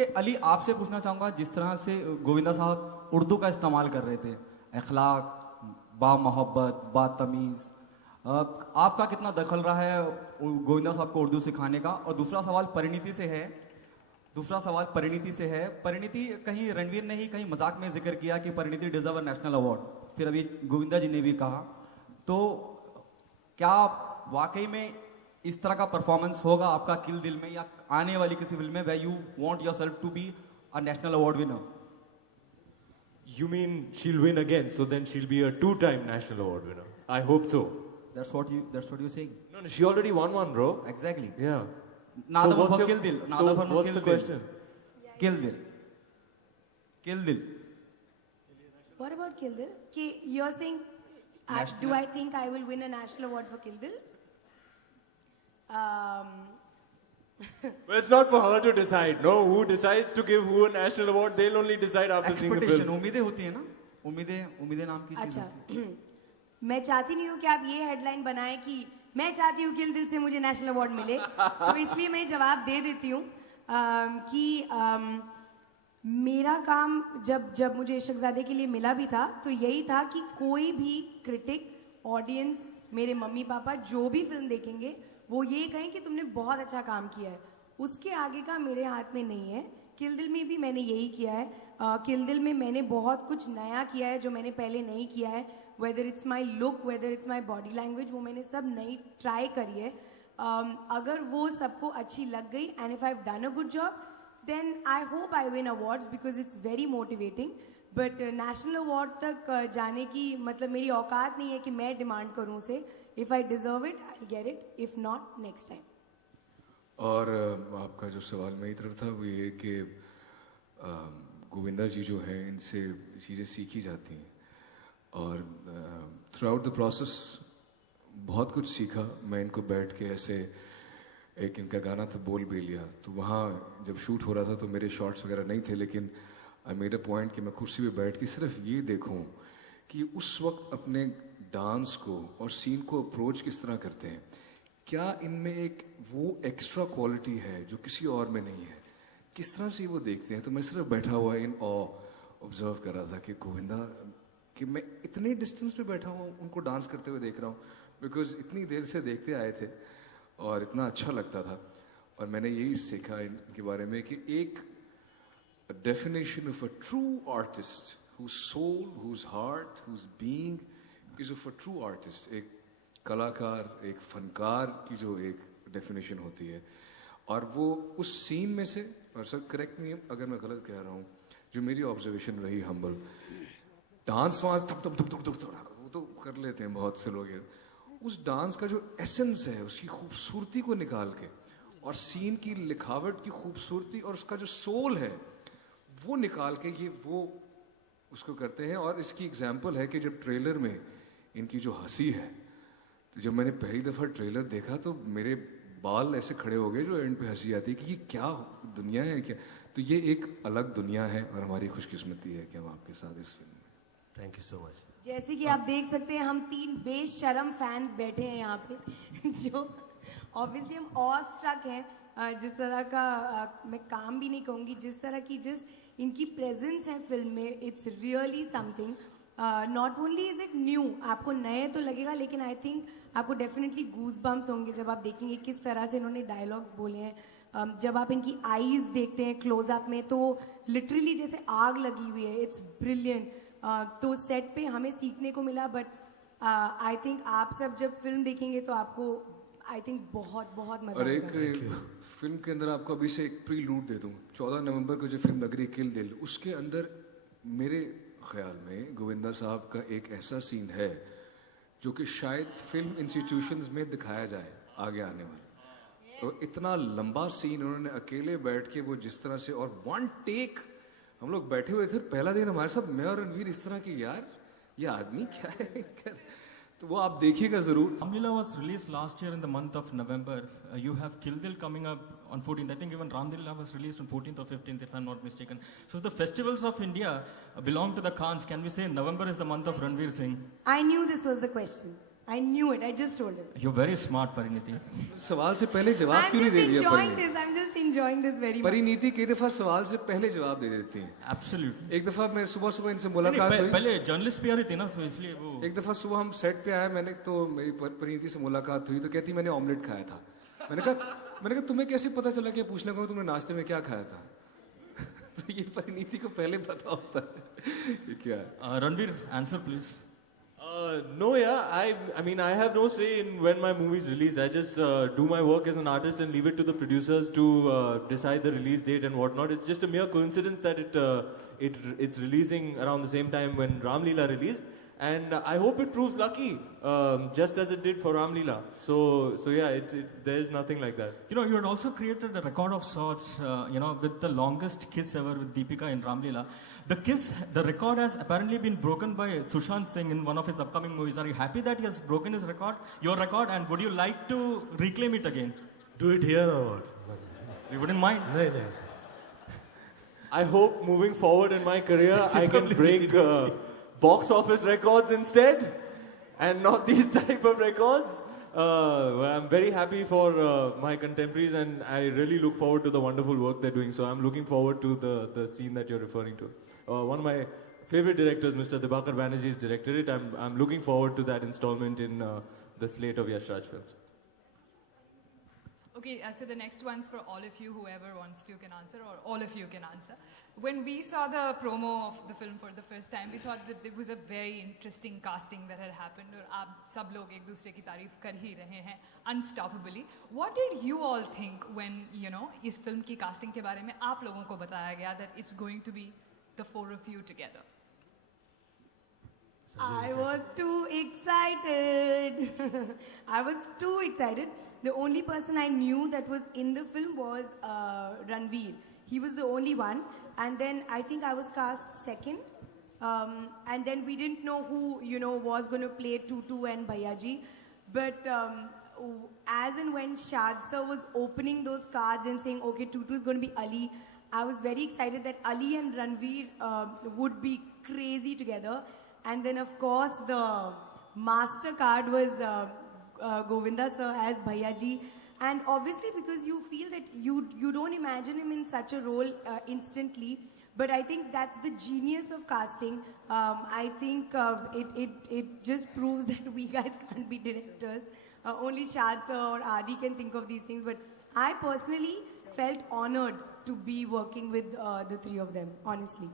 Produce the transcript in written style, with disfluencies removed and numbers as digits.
कि अली आपसे पूछना चाहूंगा, जिस तरह से गोविंदा साहब उर्दू का इस्तेमाल कर रहे थे, अखलाक, बा मोहब्बत, बा तमीज़, आपका कितना दखल रहा है गोविंदा साहब को उर्दू सिखाने का? और दूसरा सवाल परिणीति से है। परिणीति, कहीं रणवीर ने ही कहीं मजाक में जिक्र किया कि Parineeti deserve a national award, फिर अभी गोविंदा जी ने भी कहा, तो क्या वाकई में इस तरह का परफॉर्मेंस होगा आपका किल दिल में, या आने वाली किसी फिल्म में where you want yourself to be a national award winner? You mean she'll win again, so then she'll be a two-time national award winner? I hope so. That's what you're saying. No, she already won one, bro. Exactly. Yeah. Nada what's for Kill Dil. So what's the question? Kill Dil. What about Kill Dil? You're saying, do I think I will win a national award for Kill Dil? Well, it's not for her to decide. No, who decides to give who a national award? They'll only decide after seeing the film. उम्मीदें होती है ना, उम्मीदें नाम की चीज अच्छा, होती है। मैं चाहती नहीं हूँ कि आप ये हेडलाइन बनाएं कि मैं चाहती हूँ किल दिल से मुझे नेशनल अवार्ड मिले, तो इसलिए मैं जवाब दे देती हूँ कि मेरा काम जब मुझे इश्कज़ादे के लिए मिला भी था, तो यही था कि कोई भी क्रिटिक, ऑडियंस, मेरे मम्मी पापा जो भी फिल्म देखेंगे वो ये कहें कि तुमने बहुत अच्छा काम किया है। उसके आगे का मेरे हाथ में नहीं है। किल दिल में भी मैंने यही किया है। किल दिल में मैंने बहुत कुछ नया किया है जो मैंने पहले नहीं किया है। Whether it's my look, whether it's my body language, वो मैंने सब नई ट्राई करी है। अगर वो सबको अच्छी लग गई and if I have done a good job, then I hope I win awards because it's very motivating. But national award तक जाने की मतलब मेरी औकात नहीं है कि मैं डिमांड करूँ उसे। If I deserve it I get it, if not next time. और आपका जो सवाल मेरी तरफ था वो ये कि गोविंदा जी जो हैं इनसे चीज़ें सीखी जाती हैं, और थ्रू आउट द प्रोसेस बहुत कुछ सीखा। मैं इनको बैठ के ऐसे, एक इनका गाना था बोल बेलिया, तो वहाँ जब शूट हो रहा था तो मेरे शॉट्स वगैरह नहीं थे, लेकिन आई मेड अ पॉइंट कि मैं कुर्सी पे बैठ के सिर्फ ये देखूं कि उस वक्त अपने डांस को और सीन को अप्रोच किस तरह करते हैं, क्या इनमें एक वो एक्स्ट्रा क्वालिटी है जो किसी और में नहीं है, किस तरह से वो देखते हैं। तो मैं सिर्फ बैठा हुआ इन ऑब्जर्व कर रहा था कि गोविंदा, कि मैं इतने डिस्टेंस पे बैठा हूँ उनको डांस करते हुए देख रहा हूँ, बिकॉज इतनी देर से देखते आए थे और इतना अच्छा लगता था। और मैंने यही सीखा इनके बारे में कि एक definition of a true artist, whose soul, whose heart, whose being is of a true artist, एक कलाकार, एक फनकार की जो एक डेफिनेशन होती है, और वो उस सीन में से, और सर करेक्ट मी अगर मैं गलत कह रहा हूँ, जो मेरी ऑब्जर्वेशन रही हम्बल, डांस वांस थप थप थप थप वो तो कर लेते हैं बहुत से लोग, उस डांस का जो एसेंस है उसकी खूबसूरती को निकाल के, और सीन की लिखावट की खूबसूरती और उसका जो सोल है वो निकाल के ये वो उसको करते हैं। और इसकी एग्जाम्पल है कि जब ट्रेलर में इनकी जो हंसी है, तो जब मैंने पहली दफ़ा ट्रेलर देखा तो मेरे बाल ऐसे खड़े हो गए जो एंड पे हंसी आती है कि ये क्या दुनिया है क्या। तो ये एक अलग दुनिया है और हमारी खुशकिस्मती है कि हम आपके साथ इस फिल्म में। Thank you so much. जैसे कि आप देख सकते हैं हम 3 बेशरम फैंस बैठे हैं यहाँ पे जो ऑब्वियसली हम ऑ स्ट्रक हैं। जिस तरह का मैं काम भी नहीं कहूँगी, जिस तरह की जिस इनकी प्रेजेंस है फिल्म में, it's really something. Not only is it new, आपको नए तो लगेगा, लेकिन आई थिंक आपको डेफिनेटली गूज बम्स होंगे जब आप देखेंगे किस तरह से इन्होंने डायलॉग्स बोले हैं। जब आप इनकी आईज देखते हैं क्लोजअप में तो लिटरली जैसे आग लगी हुई है। It's brilliant. तो सेट पे हमें सीखने को मिला, बट आई थिंक आप सब जब फिल्म देखेंगे तो आपको आई थिंक बहुत बहुत मजा और आएगा। एक फिल्म के अंदर आपको अभी से एक प्रीलूड दे दूं, 14 नवंबर को जो फिल्म लग रही किल दिल, उसके अंदर मेरे ख्याल में गोविंदा साहब का एक ऐसा सीन है जो कि शायद फिल्म इंस्टीट्यूशंस में दिखाया जाए आगे आने वाले। तो इतना लंबा सीन उन्होंने अकेले बैठ के वो जिस तरह से, और वन टेक हम लोग बैठे हुए थे, पहला दिन हमारे साथ मैं और रणवीर इस तरह की, यार ये आदमी क्या है तो वो आप देखिएगा जरूर। Ramlila was released last year in the month of November. You have Kill Dil coming up on 14th. I think even Ramlila was released on 14th or 15th, if I'm not mistaken. So the festivals of India belong to the Khans. Can we say November is the month of Ranveer Singh? I knew this was the question. I knew it. I just told him. You're very smart, Pariniti. सवाल से पहले जवाब I'm क्यों नहीं just दे दिया enjoying Parineeti? this. I'm just enjoying this very much. Parineeti कई दफा सवाल से पहले जवाब दे देती हैं। Absolutely. एक दफा मैं सुबह सुबह इनसे नहीं, मुलाकात हुई। पहले जर्नलिस्ट भी आ रही थी ना, तो इसलिए वो एक दफा सुबह हम सेट पे आए, मैंने तो मेरी परिणीति से मुलाकात हुई तो कहती मैंने ऑमलेट खाया था। मैंने कहा तुम्हें कैसे पता चला कि पूछने को तुमने नाश्ते में क्या खाया था? तो ये परिणीति को पहले पता होता है कि क्या है। Ranveer, answer please. No, yeah. I mean, I have no say in when my movies release. I just do my work as an artist and leave it to the producers to decide the release date and whatnot. It's just a mere coincidence that it's releasing around the same time when Ram Leela released, and I hope it proves lucky, just as it did for Ram Leela. So yeah, there's nothing like that. You know, you had also created a record of sorts, with the longest kiss ever with Deepika in Ram Leela. The record has apparently been broken by Sushant Singh in one of his upcoming movies. Are you happy that he has broken his record, your record, and would you like to reclaim it again? Do it here or what? You wouldn't mind? No. I hope moving forward in my career, I can break box office records instead, and not these type of records. I'm very happy for my contemporaries, and I really look forward to the wonderful work they're doing. So I'm looking forward to the scene that you're referring to. One of my favorite directors, Mr. Dibakar Banerjee, has directed it. I'm looking forward to that installment in the slate of Yash Raj films. Okay, so the next one's for all of you, whoever wants to can answer, or all of you can answer. When we saw the promo of the film for the first time, we thought that it was a very interesting casting that had happened. और आप सब लोग एक दूसरे की तारीफ कर ही रहे हैं unstoppably. What did you all think when, इस फिल्म की casting के बारे में आप लोगों को बताया गया that it's going to be the four of you together? I was too excited. I was too excited. The only person I knew that was in the film was Ranveer. He was the only one. And then I think I was cast second. And then we didn't know who, was going to play Tutu and Bhayaji. But as and when Shad sir was opening those cards and saying, okay, Tutu is going to be Ali, I was very excited that Ali and Ranveer would be crazy together. And then, of course, the master card was Govinda sir as Bhayaji. And obviously, because you feel that you don't imagine him in such a role instantly. But I think that's the genius of casting. I think it just proves that we guys can't be directors. Only Shad sir or Adi can think of these things. But I personally felt honored to be working with the three of them, honestly.